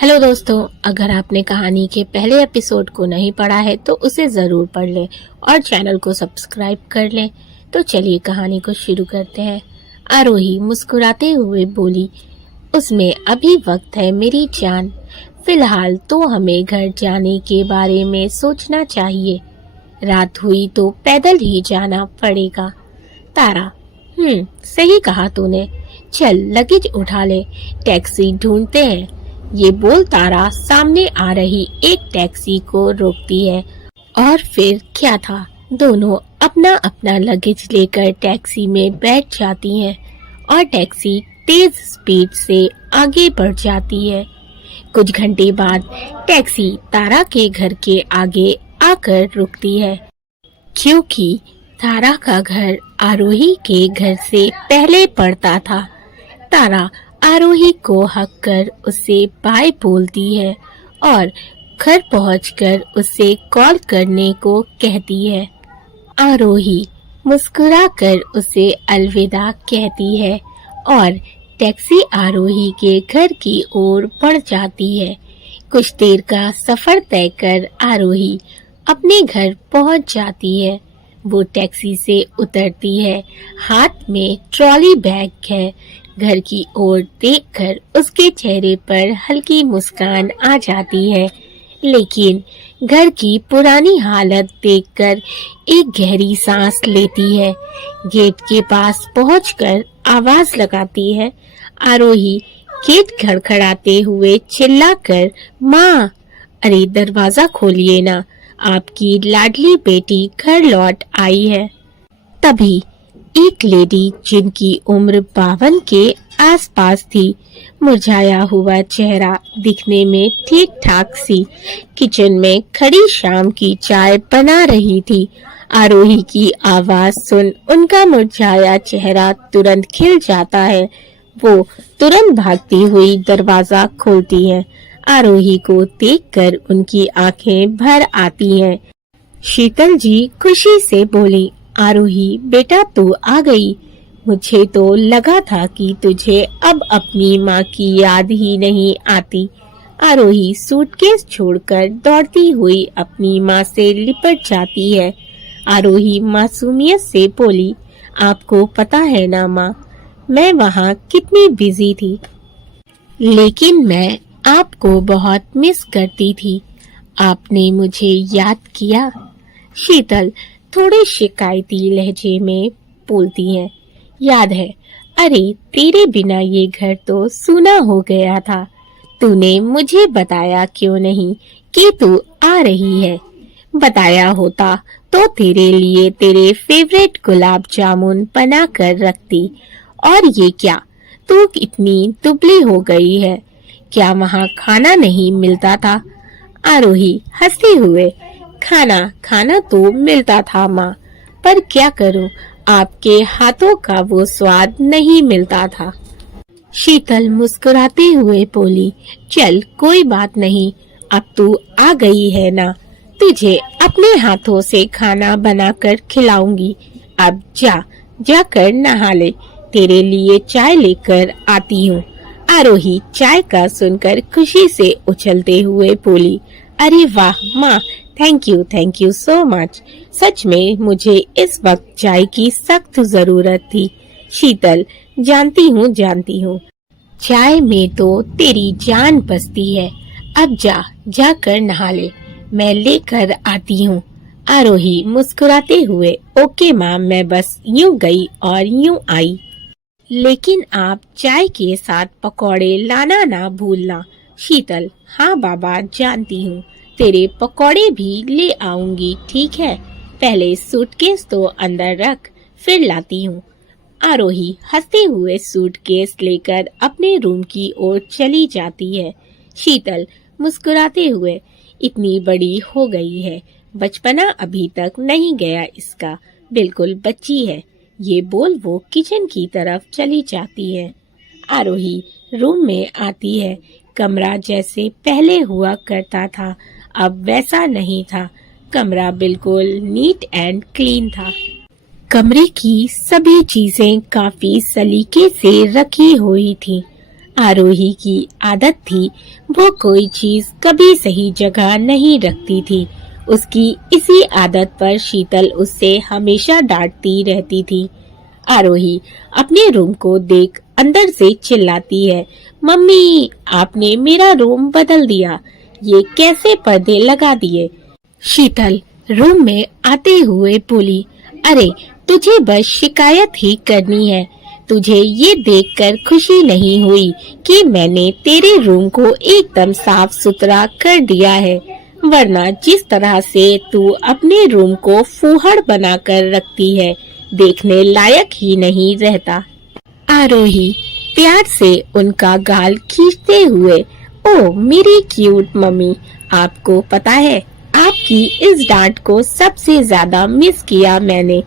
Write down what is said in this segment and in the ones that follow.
Hello दोस्तों, अगर आपने कहानी के पहले एपिसोड को नहीं पढ़ा है तो उसे ज़रूर पढ़ लें और चैनल को सब्सक्राइब कर लें। तो चलिए कहानी को शुरू करते हैं। आरोही मुस्कुराते हुए बोली, उसमें अभी वक्त है मेरी जान। फिलहाल तो हमें घर जाने के बारे में सोचना चाहिए। रात हुई तो पैदल ही जाना पड़ेगा। तारा, सही कहा तूने। चल लगेज उठा ले, टैक्सी ढूंढते हैं। ये बोल तारा सामने आ रही एक टैक्सी को रोकती है और फिर क्या था, दोनों अपना अपना लगेज लेकर टैक्सी में बैठ जाती हैं और टैक्सी तेज स्पीड से आगे बढ़ जाती है। कुछ घंटे बाद टैक्सी तारा के घर के आगे आकर रुकती है, क्योंकि तारा का घर आरोही के घर से पहले पड़ता था। तारा आरोही को हक कर उसे बाय बोलती है और घर पहुंचकर उसे कॉल करने को कहती है। आरोही मुस्कुराकर उसे अलविदा कहती है और टैक्सी आरोही के घर की ओर बढ़ जाती है। कुछ देर का सफर तय कर आरोही अपने घर पहुंच जाती है। वो टैक्सी से उतरती है, हाथ में ट्रॉली बैग है। घर की ओर देखकर उसके चेहरे पर हल्की मुस्कान आ जाती है, लेकिन घर की पुरानी हालत देखकर एक गहरी सांस लेती है। गेट के पास पहुंचकर आवाज लगाती है। आरोही गेट खड़खड़ाते हुए चिल्लाकर, माँ, अरे दरवाजा खोलिए ना, आपकी लाडली बेटी घर लौट आई है। तभी एक लेडी जिनकी उम्र 52 के आसपास थी, मुरझाया हुआ चेहरा, दिखने में ठीक ठाक सी, किचन में खड़ी शाम की चाय बना रही थी। आरोही की आवाज सुन उनका मुरझाया चेहरा तुरंत खिल जाता है। वो तुरंत भागती हुई दरवाजा खोलती है। आरोही को देखकर उनकी आंखें भर आती हैं। शीतल जी खुशी से बोली, आरोही बेटा तू आ गई। मुझे तो लगा था कि तुझे अब अपनी माँ की याद ही नहीं आती। आरोही सूटकेस छोड़कर दौड़ती हुई अपनी माँ से लिपट जाती है। आरोही मासूमियत से बोली, आपको पता है ना माँ, मैं वहाँ कितनी बिजी थी, लेकिन मैं आपको बहुत मिस करती थी। आपने मुझे याद किया। शीतल थोड़े शिकायती लहजे में बोलती है, याद है, अरे तेरे बिना ये घर तो सूना हो गया था। तूने मुझे बताया क्यों नहीं कि तू आ रही है। बताया होता तो तेरे लिए तेरे फेवरेट गुलाब जामुन बना कर रखती। और ये क्या, तू इतनी दुबली हो गई है, क्या वहाँ खाना नहीं मिलता था? आरोही हंसते हुए, खाना तो मिलता था माँ, पर क्या करूँ, आपके हाथों का वो स्वाद नहीं मिलता था। शीतल मुस्कुराते हुए बोली, चल कोई बात नहीं, अब तू आ गई है ना, तुझे अपने हाथों से खाना बनाकर खिलाऊंगी। अब जाकर नहा ले, तेरे लिए चाय लेकर आती हूँ। आरोही चाय का सुनकर खुशी से उछलते हुए बोली, अरे वाह माँ, थैंक यू सो मच। सच में मुझे इस वक्त चाय की सख्त जरूरत थी। शीतल, जानती हूँ, चाय में तो तेरी जान बसती है। अब जाकर नहा ले, मैं लेकर आती हूँ। आरोही मुस्कुराते हुए, ओके माँ, मैं बस यूं गई और यूं आई, लेकिन आप चाय के साथ पकौड़े लाना ना भूलना। शीतल, हाँ बाबा, जानती हूँ, तेरे पकौड़े भी ले आऊंगी, ठीक है। पहले सूटकेस तो अंदर रख, फिर लाती हूँ। आरोही हंसते हुए सूटकेस लेकर अपने रूम की ओर चली जाती है। शीतल मुस्कुराते हुए, इतनी बड़ी हो गई है, बचपना अभी तक नहीं गया इसका, बिल्कुल बच्ची है। ये बोल वो किचन की तरफ चली जाती है। आरोही रूम में आती है। कमरा जैसे पहले हुआ करता था, अब वैसा नहीं था। कमरा बिल्कुल नीट एंड क्लीन था। कमरे की सभी चीजें काफी सलीके से रखी हुई थी। आरोही की आदत थी, वो कोई चीज कभी सही जगह नहीं रखती थी। उसकी इसी आदत पर शीतल उससे हमेशा डांटती रहती थी। आरोही अपने रूम को देख अंदर से चिल्लाती है, मम्मी आपने मेरा रूम बदल दिया, ये कैसे पर्दे लगा दिए। शीतल रूम में आते हुए बोली, अरे तुझे बस शिकायत ही करनी है। तुझे ये देखकर खुशी नहीं हुई कि मैंने तेरे रूम को एकदम साफ सुथरा कर दिया है, वरना जिस तरह से तू अपने रूम को फूहड़ बनाकर रखती है, देखने लायक ही नहीं रहता। आरोही प्यार से उनका गाल खींचते हुए, ओ मेरी क्यूट मम्मी, आपको पता है आपकी इस डांट को सबसे ज्यादा मिस किया मैंने।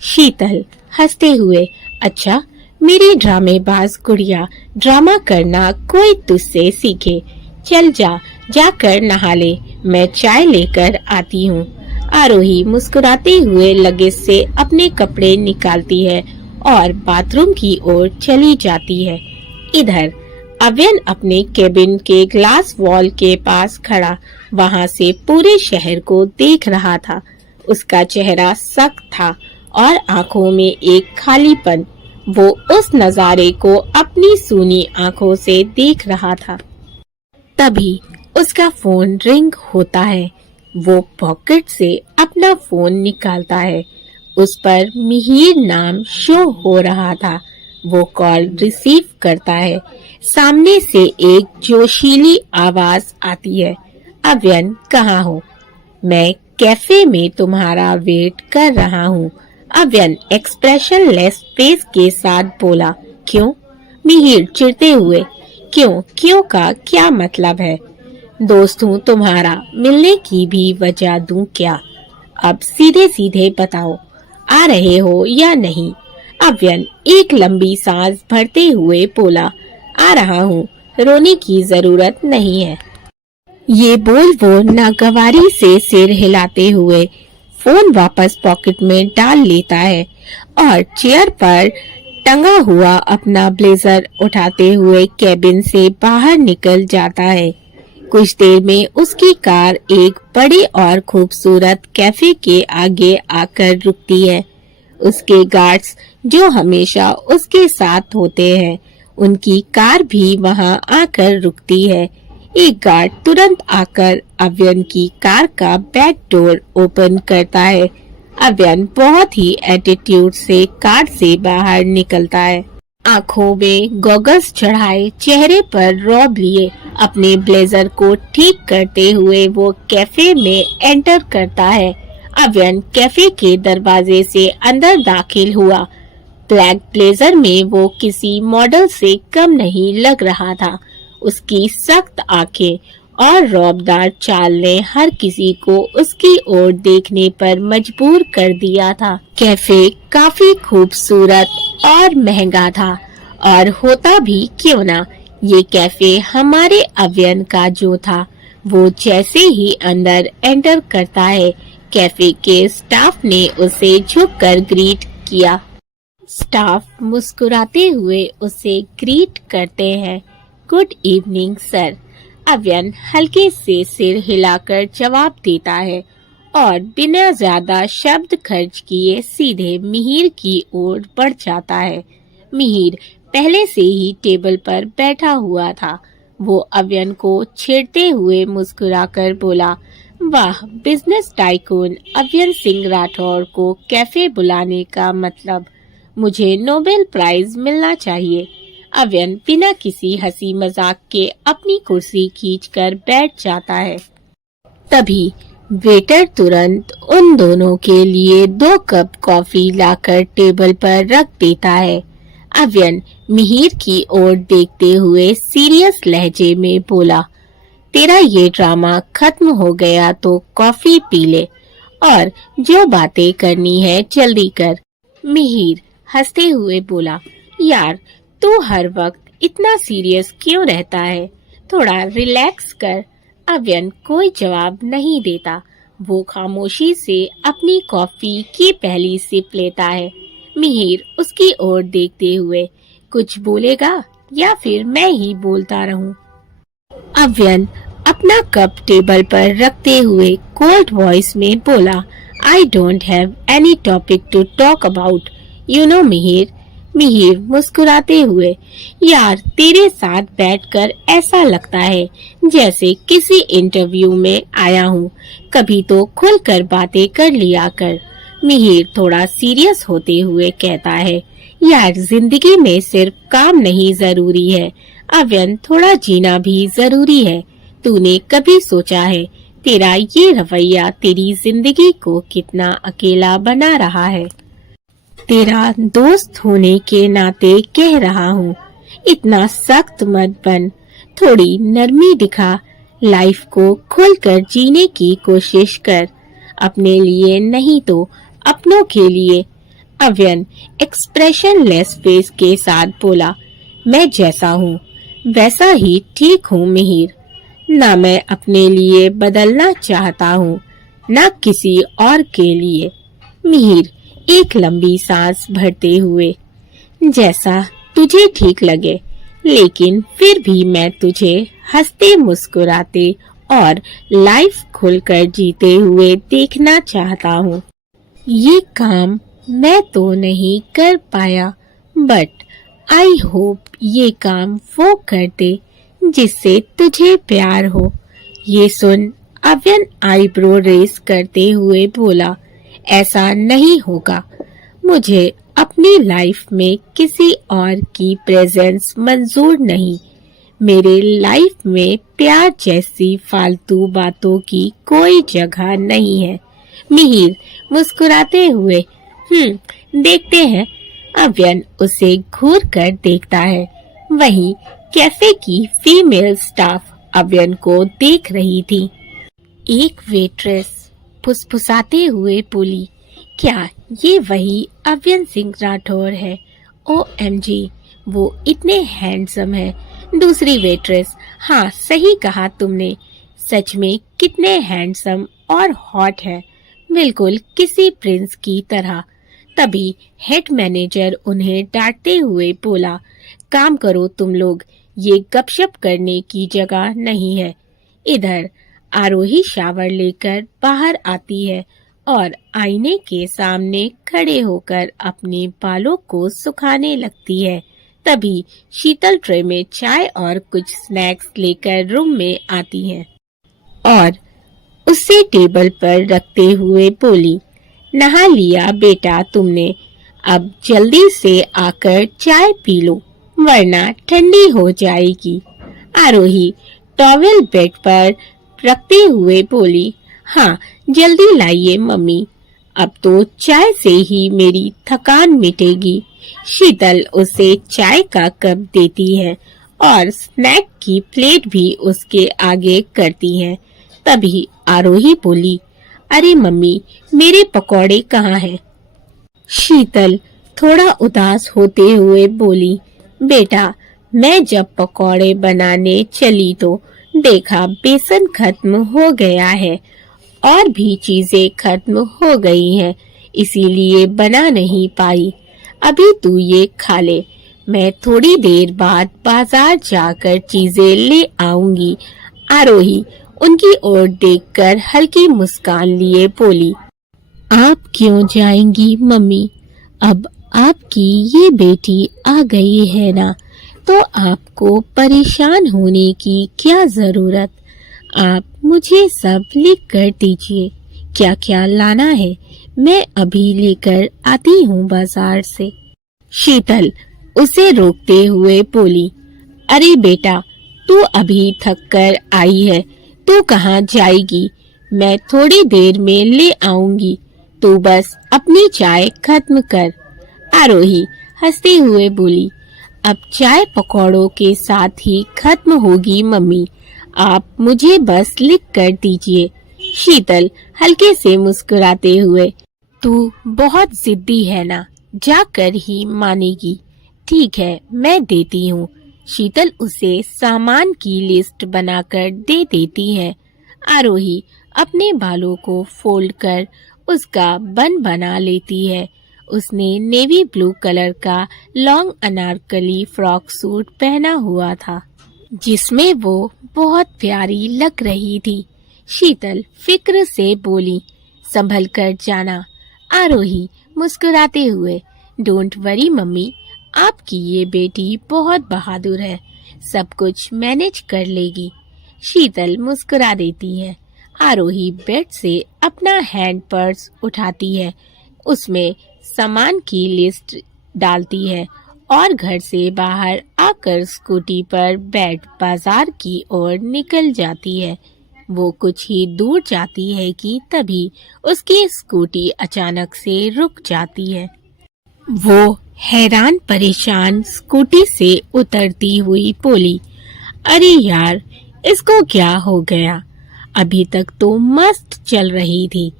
शीतल हंसते हुए, अच्छा मेरी ड्रामेबाज गुड़िया, ड्रामा करना कोई तुझसे सीखे। चल जाकर नहा ले, मैं चाय लेकर आती हूँ। आरोही मुस्कुराते हुए लगेज से अपने कपड़े निकालती है और बाथरूम की ओर चली जाती है। इधर अव्यन अपने केबिन के ग्लास वॉल के पास खड़ा वहां से पूरे शहर को देख रहा था। उसका चेहरा सख्त था और आंखों में एक खालीपन। वो उस नजारे को अपनी सूनी आंखों से देख रहा था। तभी उसका फोन रिंग होता है। वो पॉकेट से अपना फोन निकालता है। उस पर मिहिर नाम शो हो रहा था। वो कॉल रिसीव करता है। सामने से एक जोशीली आवाज आती है, अव्यन कहाँ हो? मैं कैफे में तुम्हारा वेट कर रहा हूँ। अव्यन एक्सप्रेशन लेस फेस के साथ बोला, क्यों? मिहिर चिढ़ते हुए, क्यों का क्या मतलब है? दोस्त हूँ तुम्हारा, मिलने की भी वजह दूं क्या? अब सीधे सीधे बताओ, आ रहे हो या नहीं? अव्यन एक लंबी सांस भरते हुए बोला, आ रहा हूँ, रोने की जरूरत नहीं है। ये बोल वो नागवारी से सिर हिलाते हुए फोन वापस पॉकेट में डाल लेता है और चेयर पर टंगा हुआ अपना ब्लेजर उठाते हुए केबिन से बाहर निकल जाता है। कुछ देर में उसकी कार एक बड़े और खूबसूरत कैफे के आगे आकर रुकती है। उसके गार्ड्स जो हमेशा उसके साथ होते हैं, उनकी कार भी वहां आकर रुकती है। एक गार्ड तुरंत आकर अव्यन की कार का बैक डोर ओपन करता है। अव्यन बहुत ही एटीट्यूड से कार से बाहर निकलता है। आंखों में गॉगल्स चढ़ाए, चेहरे पर रौब लिए, अपने ब्लेजर को ठीक करते हुए वो कैफे में एंटर करता है। अव्यन कैफे के दरवाजे से अंदर दाखिल हुआ। ब्लैक ब्लेजर में वो किसी मॉडल से कम नहीं लग रहा था। उसकी सख्त आंखें और रौबदार चाल ने हर किसी को उसकी ओर देखने पर मजबूर कर दिया था। कैफे काफी खूबसूरत और महंगा था, और होता भी क्यों ना, ये कैफे हमारे अव्यन का जो था, वो जैसे ही अंदर एंटर करता है, कैफे के स्टाफ ने उसे झुककर ग्रीट किया। स्टाफ मुस्कुराते हुए उसे ग्रीट करते हैं, गुड इवनिंग सर। अव्यन हल्के से सिर हिलाकर जवाब देता है और बिना ज्यादा शब्द खर्च किए सीधे मिहिर की ओर बढ़ जाता है। मिहिर पहले से ही टेबल पर बैठा हुआ था। वो अव्यन को छेड़ते हुए मुस्कुराकर बोला, वाह, बिजनेस टाइकून अव्यन सिंह राठौर को कैफे बुलाने का मतलब, मुझे नोबेल प्राइज मिलना चाहिए। अव्यन बिना किसी हंसी मजाक के अपनी कुर्सी खींचकर बैठ जाता है। तभी वेटर तुरंत उन दोनों के लिए 2 कप कॉफी लाकर टेबल पर रख देता है। अव्यन मिहिर की ओर देखते हुए सीरियस लहजे में बोला, तेरा ये ड्रामा खत्म हो गया तो कॉफी पी ले, और जो बातें करनी है जल्दी कर। मिहिर हंसते हुए बोला, यार तू हर वक्त इतना सीरियस क्यों रहता है, थोड़ा रिलैक्स कर। अव्यन कोई जवाब नहीं देता। वो खामोशी से अपनी कॉफी की पहली सिप लेता है। मिहिर उसकी ओर देखते हुए, कुछ बोलेगा या फिर मैं ही बोलता रहूं? अव्यन अपना कप टेबल पर रखते हुए कोल्ड वॉइस में बोला, I don't have any topic to talk about, you know Mihir. Mihir मुस्कुराते हुए, यार तेरे साथ बैठकर ऐसा लगता है जैसे किसी इंटरव्यू में आया हूँ, कभी तो खुलकर बातें कर लिया कर। मिहिर थोड़ा सीरियस होते हुए कहता है, यार जिंदगी में सिर्फ काम नहीं जरूरी है, अव्यन थोड़ा जीना भी जरूरी है। तूने कभी सोचा है तेरा ये रवैया तेरी जिंदगी को कितना अकेला बना रहा है? तेरा दोस्त होने के नाते कह रहा हूँ, इतना सख्त मत बन, थोड़ी नरमी दिखा, लाइफ को खुलकर जीने की कोशिश कर, अपने लिए नहीं तो अपनों के लिए। अव्यन एक्सप्रेशन लेस फेस के साथ बोला, मैं जैसा हूँ वैसा ही ठीक हूँ मिहिर, ना मैं अपने लिए बदलना चाहता हूँ ना किसी और के लिए। मिहिर एक लंबी सांस भरते हुए, जैसा तुझे ठीक लगे, लेकिन फिर भी मैं तुझे हंसते मुस्कुराते और लाइफ खुलकर जीते हुए देखना चाहता हूँ। ये काम मैं तो नहीं कर पाया, बट आई होप ये काम वो कर दे जिससे तुझे प्यार हो। ये सुन अव्यन आईब्रो रेस करते हुए बोला, ऐसा नहीं होगा, मुझे अपनी लाइफ में किसी और की प्रेजेंस मंजूर नहीं। मेरे लाइफ में प्यार जैसी फालतू बातों की कोई जगह नहीं है। मिहिर मुस्कुराते हुए, देखते हैं। अव्यन उसे घूर कर देखता है। वहीं कैफे की फीमेल स्टाफ अव्यन को देख रही थी। एक वेट्रेस फुसफुसाते हुए बोली, क्या ये वही अव्यन सिंह राठौर है? OMG, वो इतने हैंडसम है। दूसरी वेट्रेस, हाँ सही कहा तुमने, सच में कितने हैंडसम और हॉट है, बिल्कुल किसी प्रिंस की तरह। तभी हेड मैनेजर उन्हें डांटते हुए बोला, काम करो तुम लोग, ये गपशप करने की जगह नहीं है। इधर आरोही शावर लेकर बाहर आती है और आईने के सामने खड़े होकर अपने बालों को सुखाने लगती है। तभी शीतल ट्रे में चाय और कुछ स्नैक्स लेकर रूम में आती है और उसे टेबल पर रखते हुए बोली, नहा लिया बेटा तुमने, अब जल्दी से आकर चाय पी लो वरना ठंडी हो जाएगी। आरोही टॉवेल बेड पर रखते हुए बोली, हाँ जल्दी लाइए मम्मी, अब तो चाय से ही मेरी थकान मिटेगी। शीतल उसे चाय का कप देती है और स्नैक की प्लेट भी उसके आगे करती है। तभी आरोही बोली, अरे मम्मी मेरे पकौड़े कहाँ हैं? शीतल थोड़ा उदास होते हुए बोली, बेटा मैं जब पकौड़े बनाने चली तो देखा बेसन खत्म हो गया है और भी चीजें खत्म हो गई हैं, इसीलिए बना नहीं पाई। अभी तू ये खा ले, मैं थोड़ी देर बाद बाजार जाकर चीजें ले आऊंगी। आरोही उनकी ओर देखकर हल्की मुस्कान लिए बोली, आप क्यों जाएंगी मम्मी? अब आपकी ये बेटी आ गई है ना, तो आपको परेशान होने की क्या जरूरत। आप मुझे सब लिख कर दीजिए, क्या क्या लाना है, मैं अभी लेकर आती हूँ बाजार से। शीतल उसे रोकते हुए बोली, अरे बेटा तू अभी थक कर आई है, तू कहाँ जाएगी? मैं थोड़ी देर में ले आऊंगी, तू बस अपनी चाय खत्म कर। आरोही हंसते हुए बोली, अब चाय पकौड़ों के साथ ही खत्म होगी मम्मी, आप मुझे बस लिख कर दीजिए। शीतल हल्के से मुस्कुराते हुए, तू बहुत जिद्दी है ना, जाकर ही मानेगी। ठीक है मैं देती हूँ। शीतल उसे सामान की लिस्ट बनाकर दे देती है। आरोही अपने बालों को फोल्ड कर उसका बन बना लेती है उसने नेवी ब्लू कलर का लॉन्ग अनारकली फ्रॉक सूट पहना हुआ था, जिसमें वो बहुत प्यारी लग रही थी। शीतल फिक्र से बोली, संभल कर जाना। आरोही मुस्कुराते हुए, डोंट वरी मम्मी, आपकी ये बेटी बहुत बहादुर है, सब कुछ मैनेज कर लेगी। शीतल मुस्कुरा देती है। आरोही बेड से अपना हैंड पर्स उठाती है, उसमें सामान की लिस्ट डालती है और घर से बाहर आकर स्कूटी पर बैठ बाजार की ओर निकल जाती है। वो कुछ ही दूर जाती है कि तभी उसकी स्कूटी अचानक से रुक जाती है। वो हैरान परेशान स्कूटी से उतरती हुई बोली, अरे यार, इसको क्या हो गया? अभी तक तो मस्त चल रही थी,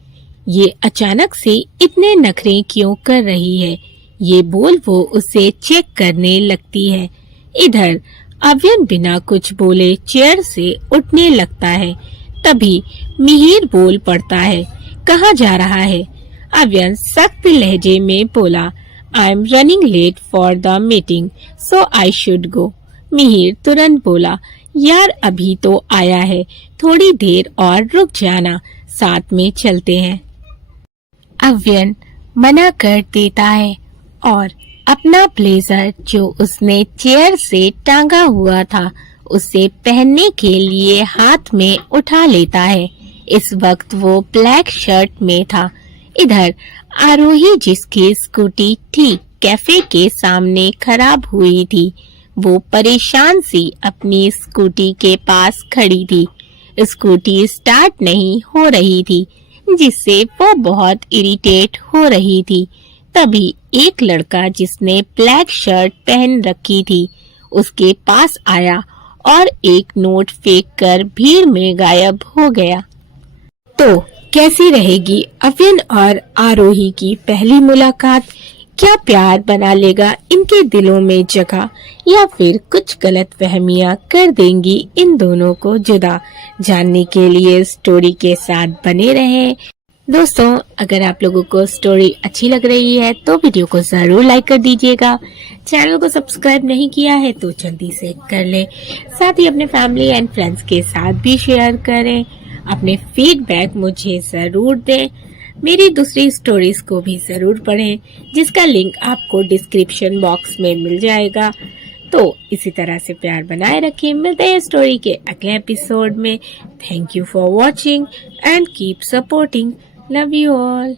ये अचानक से इतने नखरे क्यों कर रही है? ये बोल वो उसे चेक करने लगती है। इधर अव्यन बिना कुछ बोले चेयर से उठने लगता है। तभी मिहिर बोल पड़ता है, कहाँ जा रहा है? अव्यन सख्त लहजे में बोला, I am running late for the meeting, so I should go. Mihir तुरंत बोला, यार अभी तो आया है, थोड़ी देर और रुक जाना, साथ में चलते हैं। अव्यन मना कर देता है और अपना ब्लेजर जो उसने चेयर से टांगा हुआ था उसे पहनने के लिए हाथ में उठा लेता है। इस वक्त वो ब्लैक शर्ट में था। इधर आरोही, जिसकी स्कूटी ठीक कैफे के सामने खराब हुई थी, वो परेशान सी अपनी स्कूटी के पास खड़ी थी। स्कूटी स्टार्ट नहीं हो रही थी, जिससे वो बहुत इरिटेट हो रही थी। तभी एक लड़का जिसने ब्लैक शर्ट पहन रखी थी उसके पास आया और एक नोट फेंक कर भीड़ में गायब हो गया। तो कैसी रहेगी अव्यन और आरोही की पहली मुलाकात? क्या प्यार बना लेगा इनके दिलों में जगह, या फिर कुछ गलतफहमियां कर देंगी इन दोनों को जुदा? जानने के लिए स्टोरी के साथ बने रहें। दोस्तों, अगर आप लोगों को स्टोरी अच्छी लग रही है तो वीडियो को जरूर लाइक कर दीजिएगा। चैनल को सब्सक्राइब नहीं किया है तो जल्दी से कर ले। साथ ही अपने फैमिली एंड फ्रेंड्स के साथ भी शेयर करें। अपने फीडबैक मुझे जरूर दें। मेरी दूसरी स्टोरीज को भी जरूर पढ़ें, जिसका लिंक आपको डिस्क्रिप्शन बॉक्स में मिल जाएगा। तो इसी तरह से प्यार बनाए रखें। मिलते हैं स्टोरी के अगले एपिसोड में। Thank you for watching and keep supporting. Love you all.